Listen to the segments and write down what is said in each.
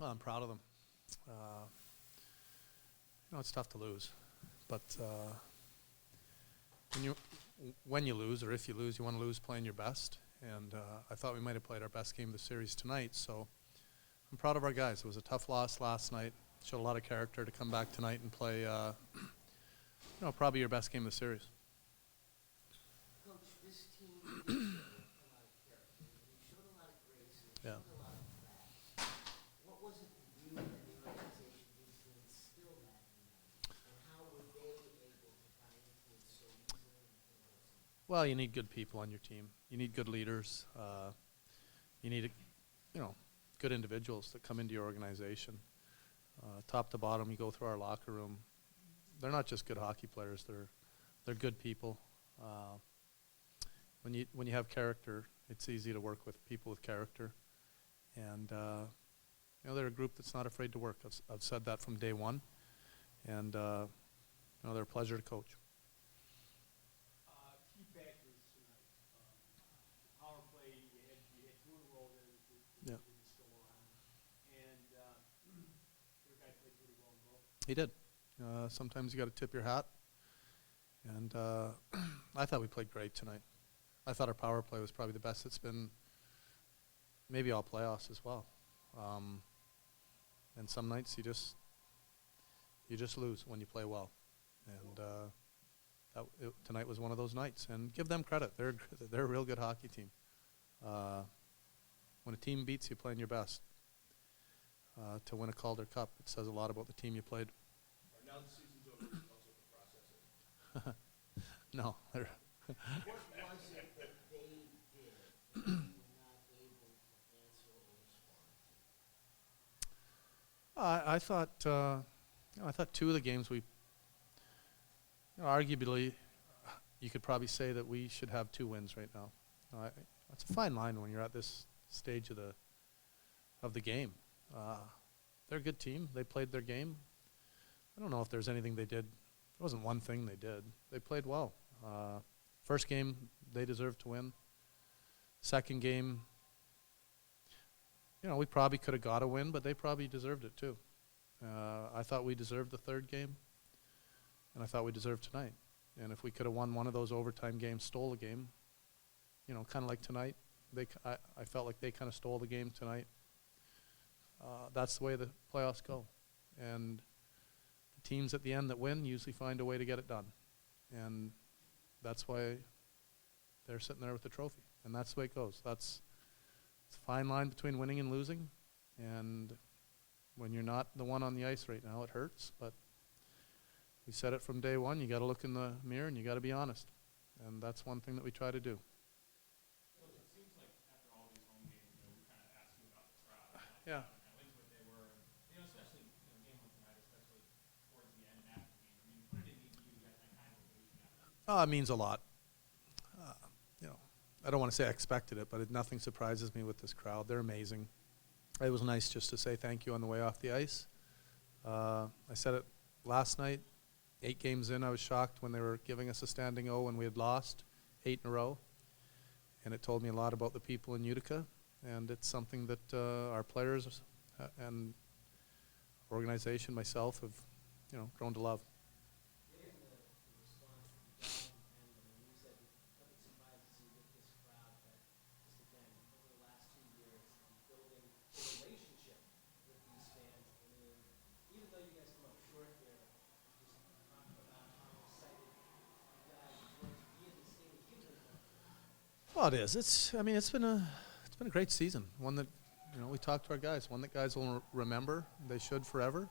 Well, I'm proud of them. It's tough to lose, but when you when you lose, or if you lose, you want to lose playing your best. And I thought we might have played our best game of the series tonight. So I'm proud of our guys. It was a tough loss last night. Showed a lot of character to come back tonight and play, probably your best game of the series. Coach, this team showed a lot of character. They showed a lot of grace and they Yeah. showed a lot of class. What was it that you and the organization did to instill that in them? And how were they able to buy into it so easily and so Well, you need good people on your team. You need good leaders. You need, good individuals that come into your organization. Top to bottom, you go through our locker room. They're not just good hockey players. They're good people. When you have character, it's easy to work with people with character. And they're a group that's not afraid to work. I've said that from day one. And they're a pleasure to coach. Key factors tonight. The power play, you had two in a row there that Yeah. didn't score on. And their guy played pretty well in both. He did. Sometimes you got to tip your hat. And I thought we played great tonight. I thought our power play was probably the best it's been, maybe all playoffs as well. And some nights you just lose when you play well. And tonight was one of those nights. And give them credit. They're a real good hockey team. When a team beats you playing your best, to win a Calder Cup, it says a lot about the team you played. Now the season's over. Also the process. No, What was it that they did that you were not able to answer or respond to? I thought two of the games arguably, you could probably say that we should have 2 wins right now. It's a fine line when you're at this stage of the game. They're a good team. They played their game. I don't know if there's anything they did. There wasn't one thing they did. They played well. First game, they deserved to win. Second game, we probably could have got a win, but they probably deserved it too. I thought we deserved the third game, and I thought we deserved tonight. And if we could have won one of those overtime games, stole the game, kind of like tonight, I felt like they kind of stole the game tonight. That's the way the playoffs go. And the teams at the end that win usually find a way to get it done. And that's why they're sitting there with the trophy. And that's the way it goes. It's a fine line between winning and losing. And when you're not the one on the ice right now, it hurts. But we said it from day one. You got to look in the mirror and you got to be honest. And that's one thing that we try to do. Coach, it seems like after all these home games, we kind of asked you about the crowd. Yeah. How into it they were. Especially game like tonight, especially towards the end and after the game. I mean, what did it mean to you to get that kind of ovation after? It means a lot. I don't want to say I expected it, but nothing surprises me with this crowd. They're amazing. It was nice just to say thank you on the way off the ice. I said it last night. 8 games in, I was shocked when they were giving us a standing O when we had lost 8 in a row. And it told me a lot about the people in Utica. And it's something that our players and organization, myself, have grown to love. Given the response that you got from Canada, and you said nothing surprises you with this crowd, but just again, over the last 2 years, building a relationship with these fans, and even though you guys come up short here, just talking about how excited you guys were to be in this game, it gives them that. Well, it is. It's been a great season. One that we talked to our guys. One that guys will remember. They should forever.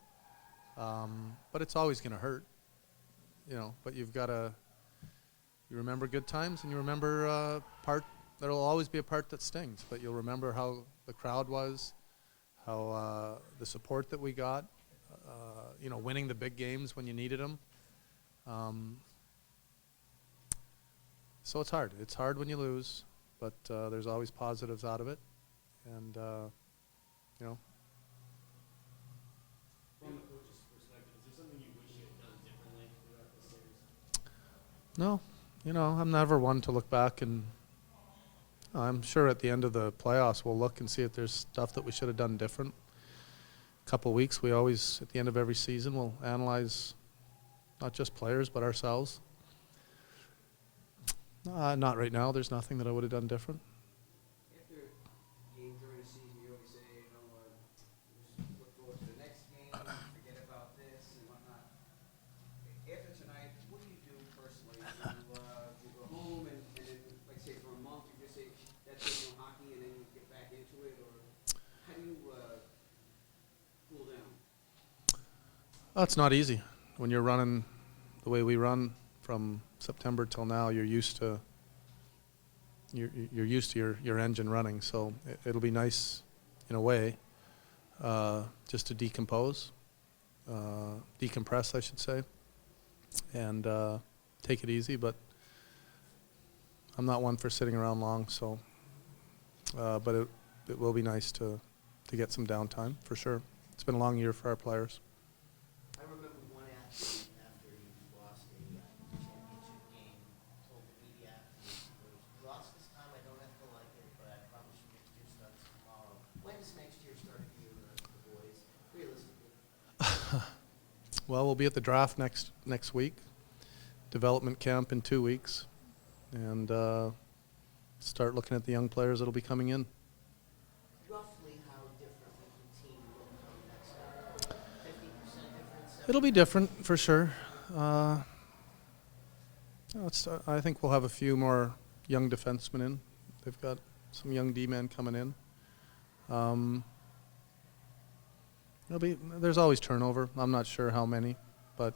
But it's always going to hurt. But you remember good times, and you remember there will always be a part that stings. But you'll remember how the crowd was, how the support that we got. Winning the big games when you needed them. So it's hard. It's hard when you lose, but there's always positives out of it. And, From a coach's perspective, is there something you wish you had done differently throughout the series? no, I'm never one to look back, and I'm sure at the end of the playoffs we'll look and see if there's stuff that we should have done different. couple of weeks, we always, at the end of every season, we'll analyze not just players, but ourselves. Not right now. There's nothing that I would have done different. After games during the season, you always say, you know, just look forward to the next game, forget about this and whatnot. After tonight, what do you do personally? Do you go home and then, like say for a month, you just say, that's it, no hockey, and then you get back into it? Or how do you cool down? It's not easy. When you're running the way we run from September till now, you're used to your engine running. So it'll be nice in a way just to decompress, I should say, and take it easy. But I'm not one for sitting around long. So, but it will be nice to get some downtime for sure. It's been a long year for our players. I remember one athlete after he lost a championship game told the media afterwards, "We lost this time, I don't have to like it, but I promise you next year starts tomorrow." When does next year start for you and the rest of the boys, realistically? Well, we'll be at the draft next week, development camp in 2 weeks, and start looking at the young players that'll be coming in. Roughly how different will the team look come next October? 50% difference? It'll be different for sure. I think we'll have a few more young defensemen in. They've got some young D-men coming in. There's always turnover. I'm not sure how many, but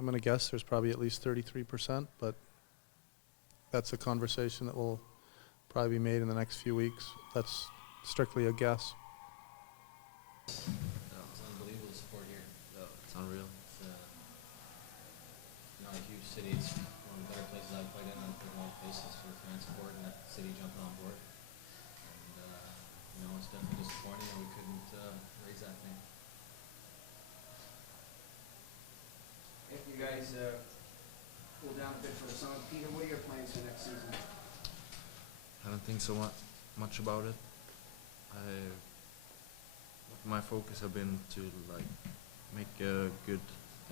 I'm going to guess there's probably at least 33%, but that's a conversation that will probably be made in the next few weeks. That's strictly a guess. No, it's unbelievable support here. It's unreal. It's not a huge city. It's one of the better places I've played in. I've played a lot of places for fan support and that city jumping on board. And it's definitely disappointing that we couldn't raise that thing. After you guys cool down a bit for the summer, Peter, what are your plans for next season? I don't think so much about it. My focus have been to make a good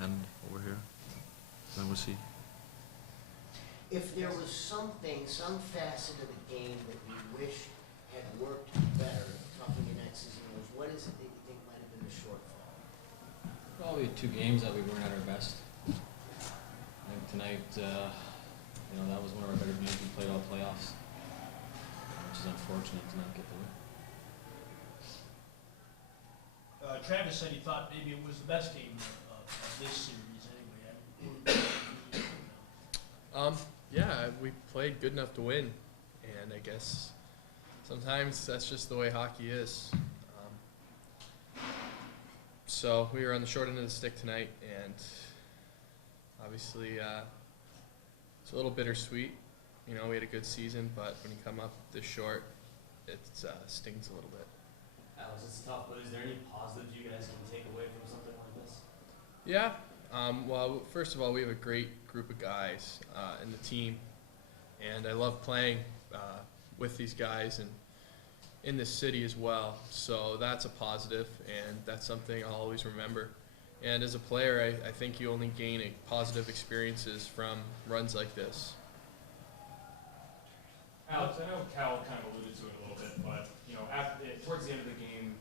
end over here. Then we'll see. If there was something, some facet of the game that you wish had worked better talking your next season was, what is it that you think might have been the shortfall? Probably 2 games that we weren't at our best. I think tonight, that was one of our better games. We played all playoffs, which is unfortunate to not get the win. Travis said he thought maybe it was the best game of this series anyway. Yeah, we played good enough to win, and I guess sometimes that's just the way hockey is. So we were on the short end of the stick tonight, and obviously it's a little bittersweet. We had a good season, but when you come up this short, it stings a little bit. Alex, it's tough, but is there any positives you guys can take away from something like this? Yeah. Well, first of all, we have a great group of guys in the team, and I love playing with these guys and in this city as well. So that's a positive, and that's something I'll always remember. And as a player, I think you only gain positive experiences from runs like this. Alex, I know Cal kind of alluded to it a little bit, but towards the end of the game,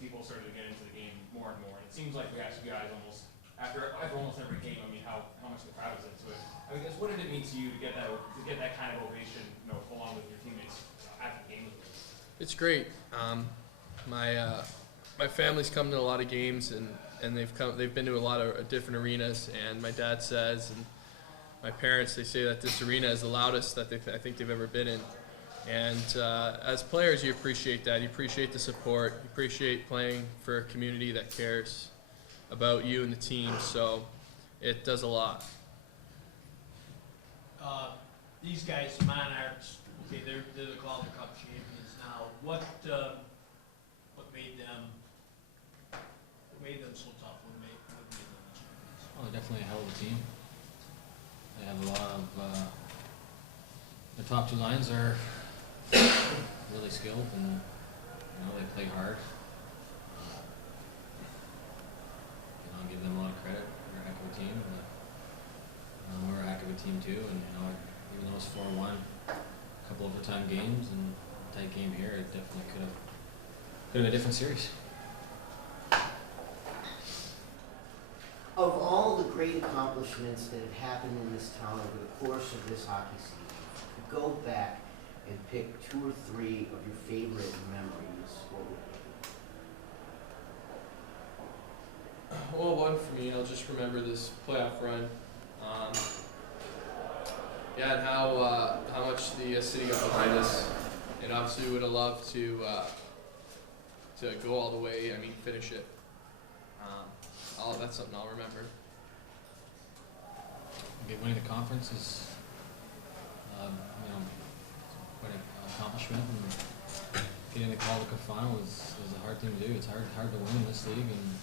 people started to get into the game more and more, and it seems like we asked you guys almost after almost every game. How much the crowd was into it. I guess what did it mean to you to get that kind of ovation, along with your teammates after the game? It's great. My family's come to a lot of games, and they've been to a lot of different arenas, and my dad says, and my parents, they say that this arena is the loudest that I think they've ever been in. And as players, you appreciate that. You appreciate the support. You appreciate playing for a community that cares about you and the team. So it does a lot. These guys, Monarchs, okay, they're the Calder Cup champions now. What made them so tough? What made them the champions? Well, they're definitely a hell of a team. They have a lot of their top 2 lines are really skilled, and they play hard. too, and even though it was 4-1, a couple overtime games and a tight game here, it definitely could have been a different series. Of all the great accomplishments that have happened in this town over the course of this hockey season, if you could go back and pick 2 or 3 of your favorite memories, what would they be? Well, one for me, I'll just remember this playoff run. And how much the city got behind us, and obviously would have loved to go all the way. I mean, finish it. That's something I'll remember. Okay, winning the conference is, quite an accomplishment. And getting the Calder Cup final is a hard thing to do. It's hard to win in this league, and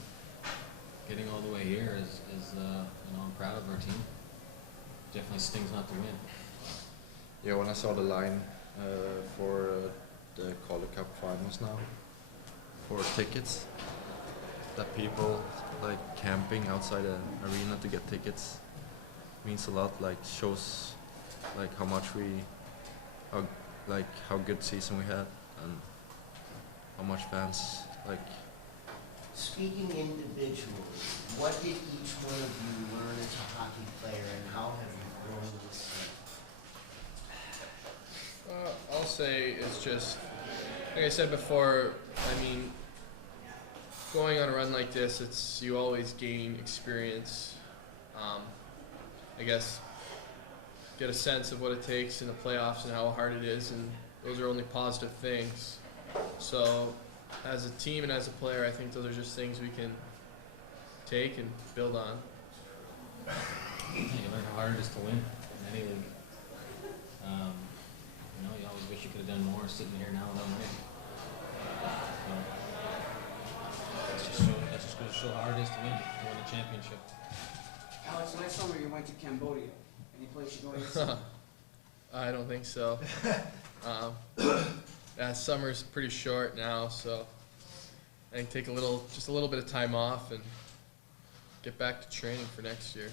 getting all the way here is I'm proud of our team. Definitely stings not to win. Yeah, when I saw the line for the Calder Cup finals now for tickets, that people like camping outside the arena to get tickets means a lot. Like shows like how much how good season we had and how much fans like. Speaking individually, what did each one of you learn as a hockey player, and how have you grown this season? I'll say it's just, like I said before, I mean, going on a run like this, you always gain experience. I guess get a sense of what it takes in the playoffs and how hard it is, and those are only positive things. So as a team and as a player, I think those are just things we can take and build on. You learn how hard it is to win in any league. You always wish you could have done more sitting here now without winning. That just goes to show how hard it is to win a championship. Alex, last summer you went to Cambodia. Any place you go to? I don't think so. Summer's pretty short now, so I think take just a little bit of time off and get back to training for next year.